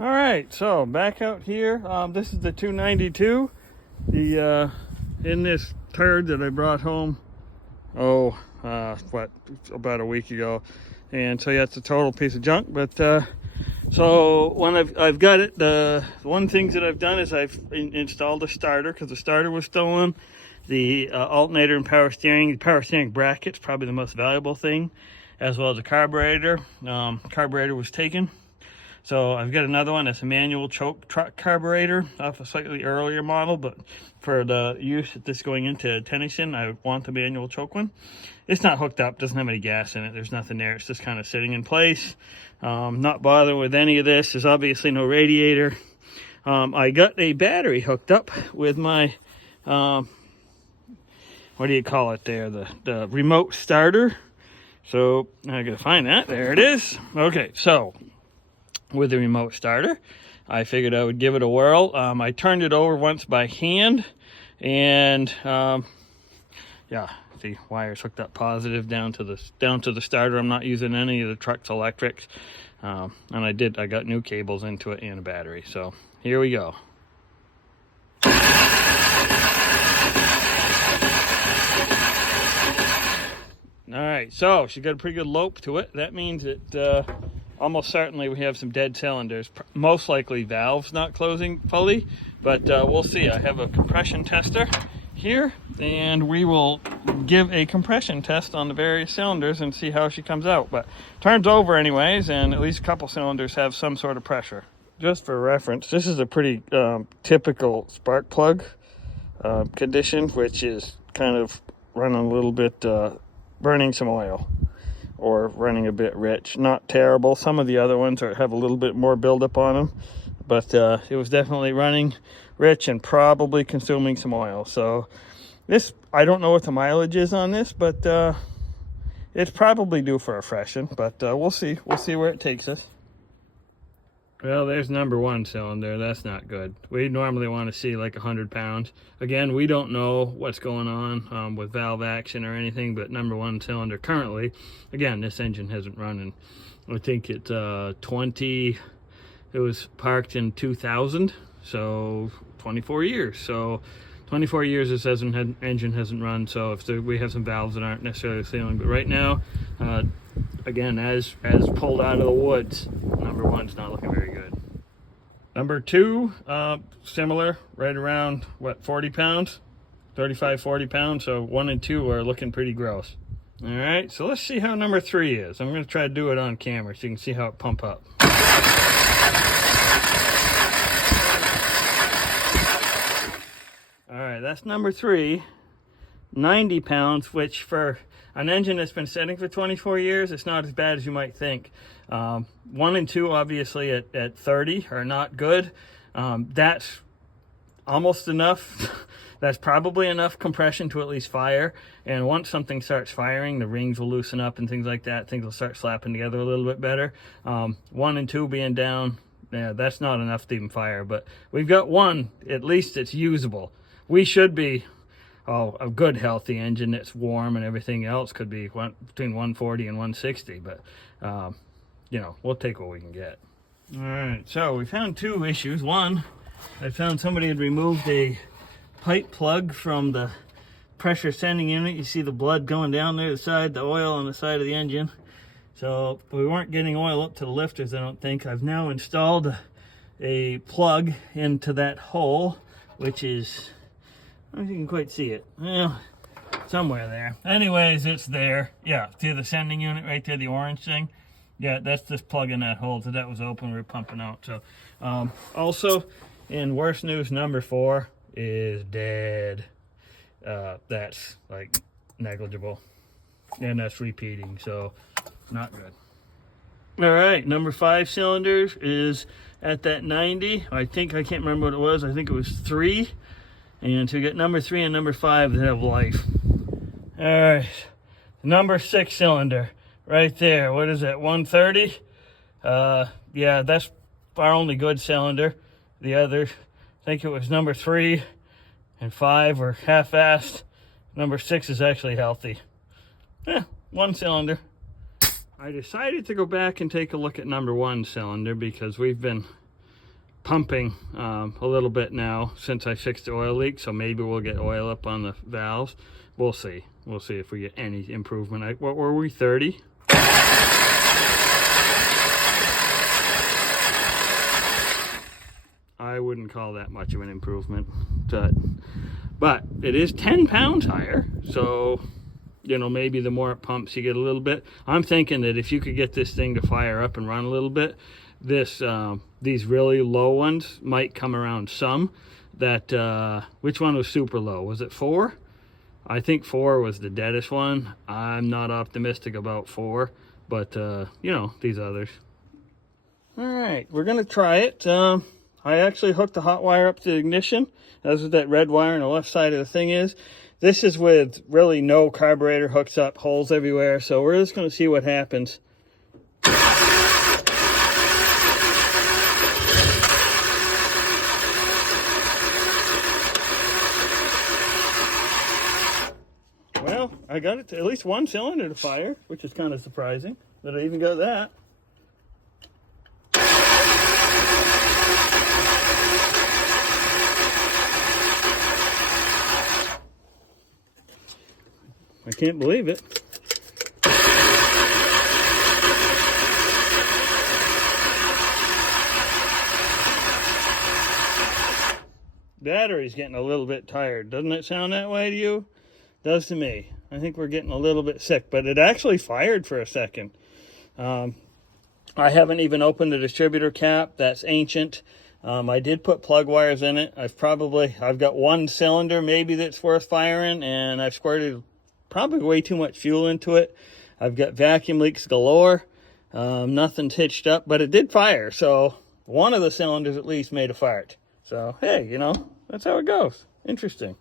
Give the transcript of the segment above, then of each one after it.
All right, so back out here. This is the 292. The in this turd that I brought home. About a week ago, and so yeah, it's a total piece of junk. But so when I've got it, the one things that I've done is I've installed a starter because the starter was stolen. The alternator and power steering. The power steering bracket's probably the most valuable thing, as well as the carburetor. Carburetor was taken. So I've got another one that's a manual choke truck carburetor off a slightly earlier model, but for the use that this going into Tennyson, I want the manual choke one. It's not hooked up, doesn't have any gas in it, there's nothing there, it's just kind of sitting in place. Not bothering with any of this, there's obviously no radiator. I got a battery hooked up with my, what do you call it there, the remote starter. So I gotta find that, there it is. Okay, so with the remote starter, I figured I would give it a whirl. I turned it over once by hand, and yeah, the wires hooked up positive down to the starter. I'm not using any of the truck's electrics, and I got new cables into it and a battery. So here we go. All right, so she got a pretty good lope to it. That means that almost certainly we have some dead cylinders, most likely valves not closing fully, but we'll see. I have a compression tester here, and we will give a compression test on the various cylinders and see how she comes out. But turns over anyways, and at least a couple cylinders have some sort of pressure. Just for reference, this is a pretty typical spark plug condition, which is kind of running a little bit, burning some oil, or running a bit rich. Not terrible. Some of the other ones have a little bit more buildup on them, but it was definitely running rich and probably consuming some oil. So this, I don't know what the mileage is on this, but it's probably due for a freshen, but we'll see where it takes us. Well, there's number one cylinder. That's not good. We normally want to see like 100 pounds. Again, we don't know what's going on with valve action or anything, but number one cylinder currently, again, this engine hasn't run in, I think it's it was parked in 2000, so 24 years. So 24 years this engine hasn't run, so if we have some valves that aren't necessarily sealing, but right now, again, as pulled out of the woods, number one's not looking very good. Number two, similar, right around, 40 pounds? 35, 40 pounds, so 1 and 2 are looking pretty gross. All right, so let's see how number 3 is. I'm gonna try to do it on camera so you can see how it pump up. All right, that's number 3, 90 pounds, which for an engine that's been sitting for 24 years, it's not as bad as you might think. 1 and 2, obviously, at 30 are not good. That's almost enough. That's probably enough compression to at least fire. And once something starts firing, the rings will loosen up and things like that. Things will start slapping together a little bit better. 1 and 2 being down, yeah, that's not enough to even fire. But we've got 1, at least it's usable. We should be, a good healthy engine that's warm, and everything else could be between 140 and 160, but we'll take what we can get. All right, so we found 2 issues. One, I found somebody had removed a pipe plug from the pressure sending unit. You see the blood going down there, the side, the oil on the side of the engine. So we weren't getting oil up to the lifters, I don't think. I've now installed a plug into that hole, which is, I don't know if you can quite see it. Well, somewhere there. Anyways, it's there. Yeah, see the sending unit right there, the orange thing? Yeah, that's just plugging that hole. So that was open, we were pumping out. So, also, in worst news, number 4 is dead. That's like negligible. And that's repeating, so not good. All right, number 5 cylinders is at that 90. I can't remember what it was. I think it was 3. And so we get number 3 and number 5 that have life. All right, number 6 cylinder right there. What is that, 130? Yeah, that's our only good cylinder. The other, I think it was number 3 and 5 were half-assed. Number 6 is actually healthy. 1 cylinder. I decided to go back and take a look at number 1 cylinder because we've been pumping a little bit now since I fixed the oil leak, so maybe we'll get oil up on the valves. We'll see. We'll see if we get any improvement. What were we, 30? I wouldn't call that much of an improvement, but it is 10 pounds higher, so you know, maybe the more it pumps you get a little bit. I'm thinking that if you could get this thing to fire up and run a little bit, these really low ones might come around some. That which one was super low? Was it 4? I think 4 was the deadest one. I'm not optimistic about 4, but you know, these others. All right, we're gonna try it. I actually hooked the hot wire up to the ignition. That's what that red wire on the left side of the thing is. This is with really no carburetor hooks up, holes everywhere. So we're just going to see what happens. Well, I got it to at least one cylinder to fire, which is kind of surprising that I even got that. I can't believe it. Battery's getting a little bit tired. Doesn't it sound that way to you? Does to me. I think we're getting a little bit sick, but it actually fired for a second. I haven't even opened the distributor cap. That's ancient. I did put plug wires in it. I've got one cylinder maybe that's worth firing, and I've squirted probably way too much fuel into it. I've got vacuum leaks galore. Nothing's hitched up, but it did fire. So one of the cylinders at least made a fart. So, hey, you know, that's how it goes. Interesting.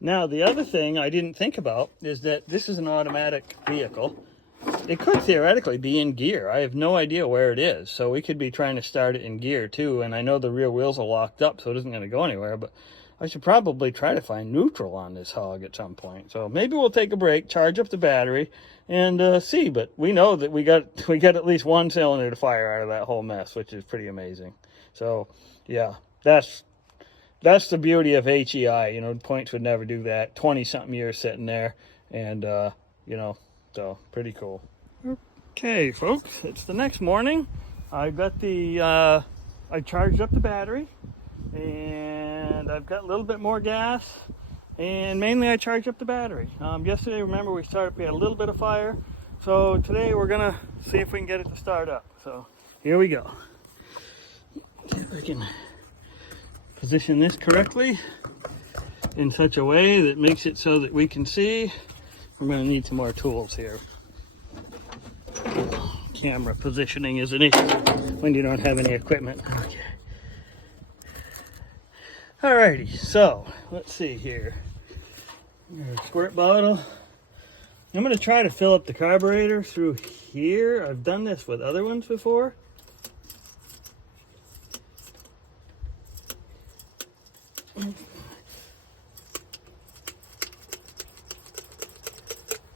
Now, the other thing I didn't think about is that this is an automatic vehicle. It could theoretically be in gear. I have no idea where it is. So we could be trying to start it in gear too. And I know the rear wheels are locked up, so it isn't going to go anywhere. But I should probably try to find neutral on this hog at some point. So maybe we'll take a break, charge up the battery, and see. But we know that we got at least one cylinder to fire out of that whole mess, which is pretty amazing. So yeah, that's the beauty of HEI. You know, Points would never do that. 20-something years sitting there, and you know, so pretty cool. Okay, folks, it's the next morning. I got I charged up the battery, and I've got a little bit more gas, and mainly I charged up the battery. Yesterday, remember, we had a little bit of fire, so today we're gonna see if we can get it to start up. So here we go. See if I can position this correctly in such a way that makes it so that we can see. We're going to need some more tools here. Camera positioning is an issue when you don't have any equipment. Okay. Alrighty, so let's see here. Squirt bottle. I'm going to try to fill up the carburetor through here. I've done this with other ones before.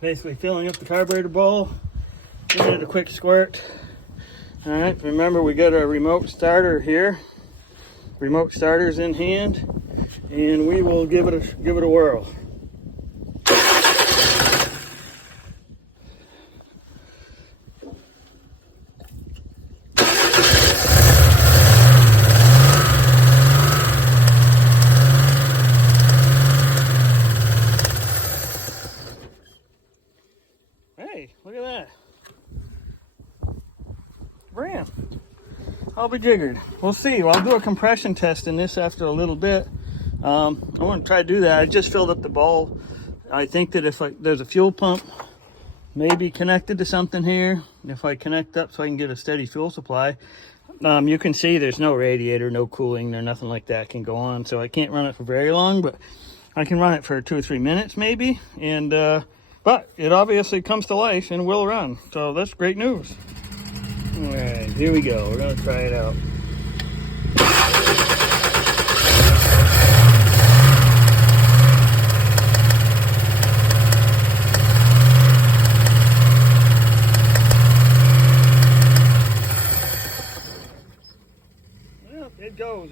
Basically filling up the carburetor bowl, giving it a quick squirt. All right, remember we got our remote starter here. Remote starter's in hand, and we will give it a whirl. Hey, look at that. Ram. I'll be jiggered. We'll see. I'll do a compression test in this after a little bit. I want to try to do that. I just filled up the bowl. I think that if there's a fuel pump maybe connected to something here, if I connect up so I can get a steady fuel supply, you can see there's no radiator, no cooling, or nothing like that can go on. So I can't run it for very long, but I can run it for 2 or 3 minutes maybe. And but it obviously comes to life and will run. So that's great news. All right, here we go. We're going to try it out.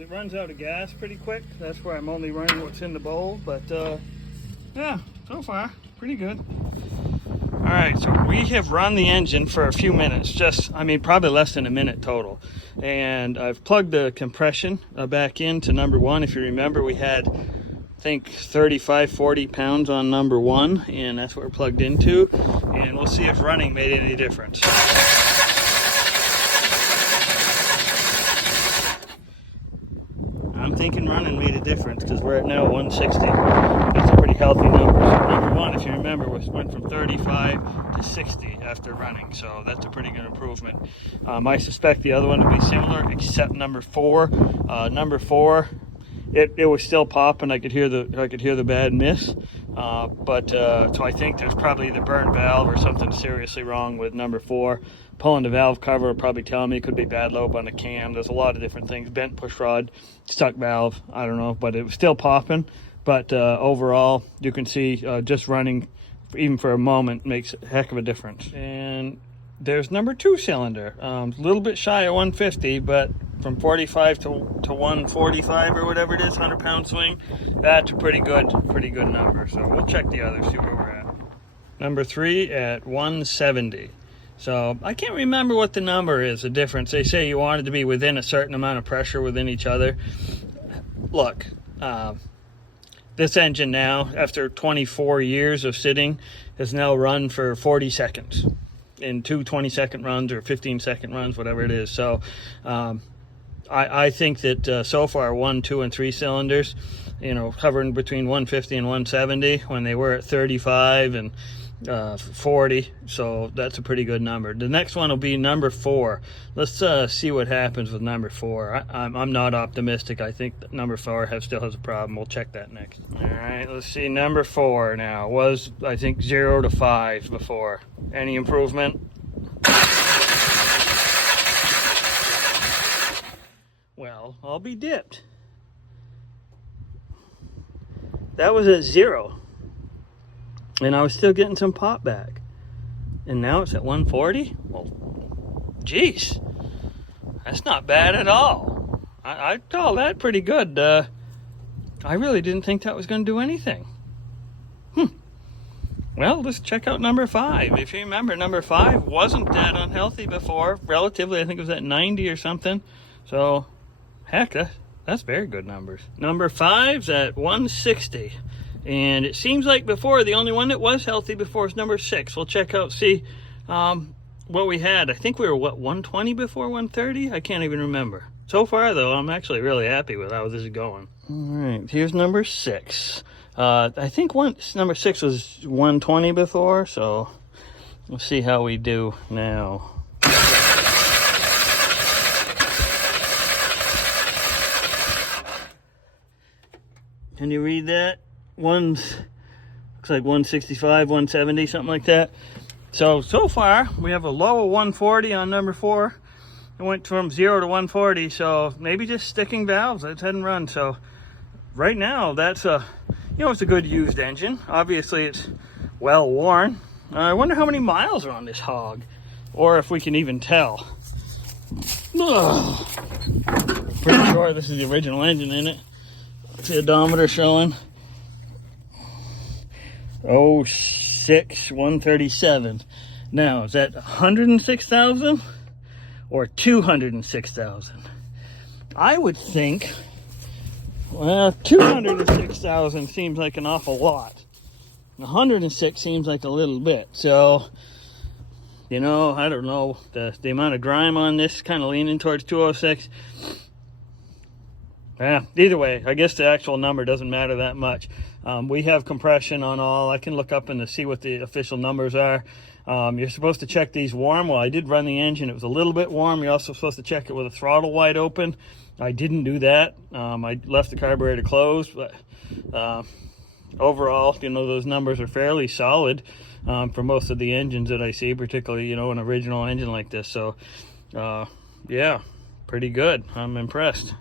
it runs out of gas pretty quick. That's why I'm only running what's in the bowl. But yeah, so far, pretty good. All right, so we have run the engine for a few minutes, probably less than a minute total. And I've plugged the compression back into number one. If you remember, we had, I think, 35, 40 pounds on number one, and that's what we're plugged into. And we'll see if running made any difference. I'm thinking running made a difference because we're at now 160. That's a pretty healthy number. So number one, if you remember, went from 35 to 60 after running. So that's a pretty good improvement. I suspect the other one would be similar, except number four. Number four, it was still popping. I could hear the bad miss. So I think there's probably the burnt valve or something seriously wrong with number four. Pulling the valve cover will probably tell me it could be bad lobe on the cam. There's a lot of different things. Bent push rod, stuck valve, I don't know, but it was still popping. But overall, you can see just running, even for a moment, makes a heck of a difference. And there's number two cylinder. A little bit shy of 150, but from 45 to 145 or whatever it is, 100-pound swing, that's a pretty good number. So we'll check the others, see where we're at. Number three at 170. So I can't remember what the number is, the difference. They say you want it to be within a certain amount of pressure within each other. Look, this engine now, after 24 years of sitting, has now run for 40 seconds in two 20-second runs or 15-second runs, whatever it is. So I think that so far 1, 2, and 3 cylinders, hovering between 150 and 170 when they were at 35 and 40, so that's a pretty good number. The next one will be number 4. Let's see what happens with number 4. I'm not optimistic. I think that number 4 still has a problem. We'll check that next. All right, let's see. Number 4 now was, I think, 0 to 5 before. Any improvement? Well, I'll be dipped. That was at 0. And I was still getting some pop back. And now it's at 140? Well, geez. That's not bad at all. I'd call that pretty good. I really didn't think that was going to do anything. Well, let's check out number 5. If you remember, number 5 wasn't that unhealthy before. Relatively, I think it was at 90 or something. So, heck, that's very good numbers. Number 5's at 160. And it seems like before, the only one that was healthy before is number 6. We'll check out, see what we had. I think we were, 120 before 130? I can't even remember. So far, though, I'm actually really happy with how this is going. All right, here's number 6. I think number 6 was 120 before, so we'll see how we do now. Can you read that? Looks like 165, 170, something like that. So far, we have a low of 140 on number 4. It went from 0 to 140, so maybe just sticking valves. Let's head and run. So right now, that's it's a good used engine. Obviously, it's well worn. I wonder how many miles are on this hog, or if we can even tell. Ugh. Pretty sure this is the original engine in it. The odometer showing 06 137. Now, is that 106,000 or 206,000? I would think, well, 206,000 seems like an awful lot. 106 seems like a little bit. So, I don't know, the amount of grime on this kind of leaning towards 206. Yeah, either way, I guess the actual number doesn't matter that much. We have compression on all. I can look up and see what the official numbers are. You're supposed to check these warm. Well, I did run the engine. It was a little bit warm. You're also supposed to check it with a throttle wide open. I didn't do that. I left the carburetor closed, but overall, those numbers are fairly solid for most of the engines that I see, particularly, an original engine like this. So, yeah, pretty good. I'm impressed.